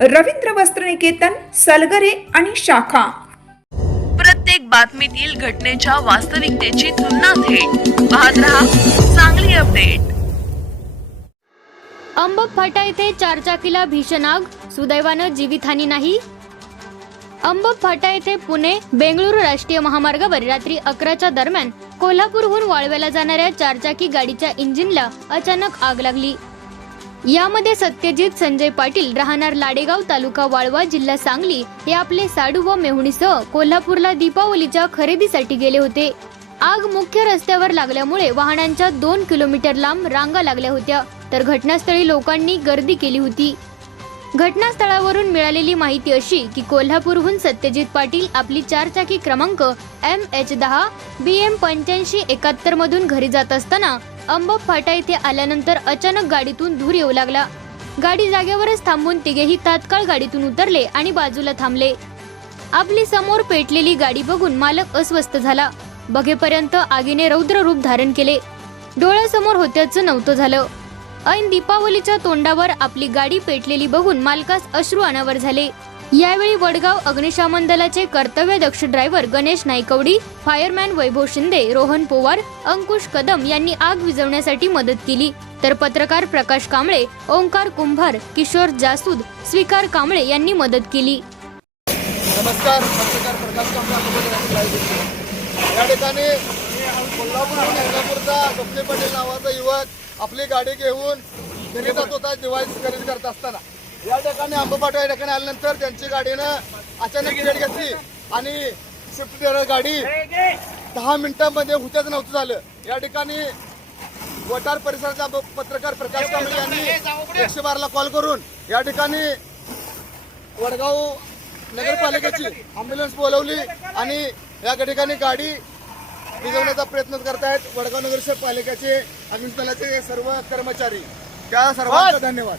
रवींद्र वस्त्रनिकेतन सलगरे आणि शाखा. प्रत्येक बातमीतील घटनेच्या वास्तविकतेची तुलना थेट. पाहत रहा चांगली अपडेट. अंब फाटा येथे चारचाकीला भीषण आग. सुदैवानं जीवितहानी नाही. अंब फाटा येथे पुणे बेंगळुरू राष्ट्रीय महामार्गावर रात्री अकराच्या दरम्यान कोल्हापूरहून वाळव्याला जाणाऱ्या चारचाकी गाडीच्या इंजिनला अचानक आग लागली. यामध्ये सत्यजित संजय पाटील राहणार लाडेगाव तालुका वाळवा जिल्हा सांगली हे आपले साडू व मेहुणीसह कोल्हापूरला दीपावलीच्या खरेदीसाठी गेले होते. आग मुख्य रस्त्यावर लागल्यामुळे वाहनांच्या दोन किलोमीटर लांब रांगा लागल्या होत्या तर घटनास्थळी लोकांनी गर्दी केली होती. घटनास्थळावरून मिळालेली माहिती अशी की कोल्हापूरहून सत्यजित पाटील आपली चारचाकी क्रमांक एम एच दहा बी एम पंच्याऐंशी एकाहत्तर मधून घरी जात असताना अंब फाटा येथे आल्यानंतर अचानक गाडीतून धूर येऊ लागला. गाडी जागेवरच थांबून तिघेही तात्काळ गाडीतून उतरले आणि बाजूला थांबले. आपली समोर पेटलेली गाडी बघून मालक अस्वस्थ झाला. बघेपर्यंत आगीने रौद्र रूप धारण केले. डोळ्यासमोर होत्याचं नव्हतं झालं. ऐन दीपावलीच्या तोंडावर आपली गाडी पेटलेली बघून मालकास अश्रू अनावर झाले. यावेळी वडगाव अग्निशमन दलाचे कर्तव्य दक्ष ड्रायव्हर गणेश नायकवडी फायरमॅन वैभव शिंदे रोहन पोवार अंकुश कदम यांनी आग विझवण्यासाठी मदत केली. तर पत्रकार प्रकाश कांबळे ओंकार कुंभार किशोर जासूद स्वीकार कांबळे यांनी मदत केली. नमस्कार पत्रकार प्रकाश कांबळे या ठिकाणी कोल्हापूरहून इंदापूरचा स्वप्ने पटेल नावाचा युवक आपली गाडी घेऊन घरी होता दिवाळी खरेदी करत असताना. या ठिकाणी आंबपाटा या ठिकाणी आल्यानंतर त्यांची गाडीनं अचानक ब्रेक घेतली आणि स्विफ्ट डिझायर गाडी दहा मिनिटांमध्ये हुत्याच नव्हतं झालं. या ठिकाणी वटार परिसराचा पत्रकार प्रकाश कांबळे यांनी एकशे बाराला कॉल करून या ठिकाणी वडगाव नगरपालिकेची अँब्युलन्स बोलवली आणि या ठिकाणी गाडी भिजवण्याचा प्रयत्न करतायत वडगाव नगरपालिकेचे अग्निशमनाचे सर्व कर्मचारी. त्या सर्वांचा धन्यवाद.